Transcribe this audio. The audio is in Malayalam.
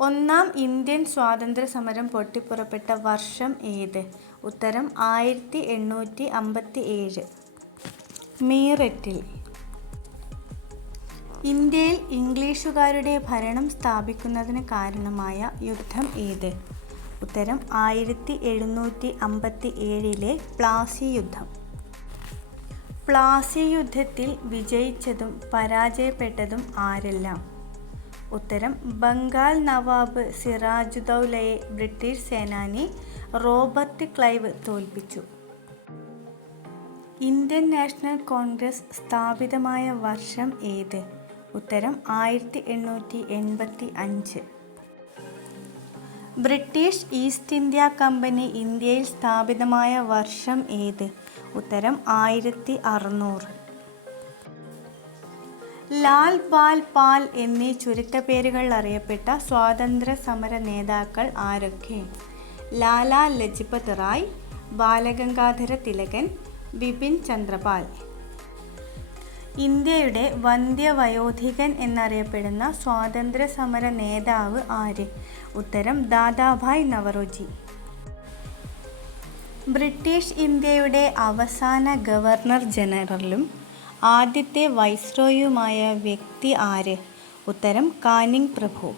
ഒന്നാം ഇന്ത്യൻ സ്വാതന്ത്ര്യ സമരം പൊട്ടിപ്പുറപ്പെട്ട വർഷം ഏത്? ഉത്തരം ആയിരത്തി എണ്ണൂറ്റി അമ്പത്തി ഏഴ് മീററ്റിൽ. ഇന്ത്യയിൽ ഇംഗ്ലീഷുകാരുടെ ഭരണം സ്ഥാപിക്കുന്നതിന് കാരണമായ യുദ്ധം ഏത്? ഉത്തരം ആയിരത്തി എഴുന്നൂറ്റി അമ്പത്തി ഏഴിലെ പ്ലാസി യുദ്ധം. പ്ലാസി യുദ്ധത്തിൽ വിജയിച്ചതും പരാജയപ്പെട്ടതും ആരെല്ലാം? ഉത്തരം ബംഗാൾ നവാബ് സിറാജുദൌലയെ ബ്രിട്ടീഷ് സേനാനി റോബർട്ട് ക്ലൈവ് തോൽപ്പിച്ചു. ഇന്ത്യൻ നാഷണൽ കോൺഗ്രസ് സ്ഥാപിതമായ വർഷം ഏത്? ഉത്തരം ആയിരത്തി എണ്ണൂറ്റി എൺപത്തി അഞ്ച് ബ്രിട്ടീഷ് ഈസ്റ്റ് ഇന്ത്യ കമ്പനി ഇന്ത്യയിൽ സ്ഥാപിതമായ വർഷം ഏത്? ഉത്തരം ആയിരത്തി അറുന്നൂറ് ലാൽ ബാൽ പാൽ എന്നീ ചുരുക്കപ്പേരുകളിൽ അറിയപ്പെട്ട സ്വാതന്ത്ര്യ സമര നേതാക്കൾ ആരൊക്കെ? ലാലാ ലജ്പത് റായ് ബാലഗംഗാധര തിലകൻ ബിപിൻ ചന്ദ്രപാൽ. ഇന്ത്യയുടെ വന്ധ്യവയോധികൻ എന്നറിയപ്പെടുന്ന സ്വാതന്ത്ര്യ സമര നേതാവ് ആര്? ഉത്തരം ദാദാഭായ് നവറോജി. ബ്രിട്ടീഷ് ഇന്ത്യയുടെ അവസാന ഗവർണർ ജനറലും ആദ്യത്തെ വൈസ്രോയുമായ വ്യക്തി ആര്? ഉത്തരം കാനിങ് പ്രഭു.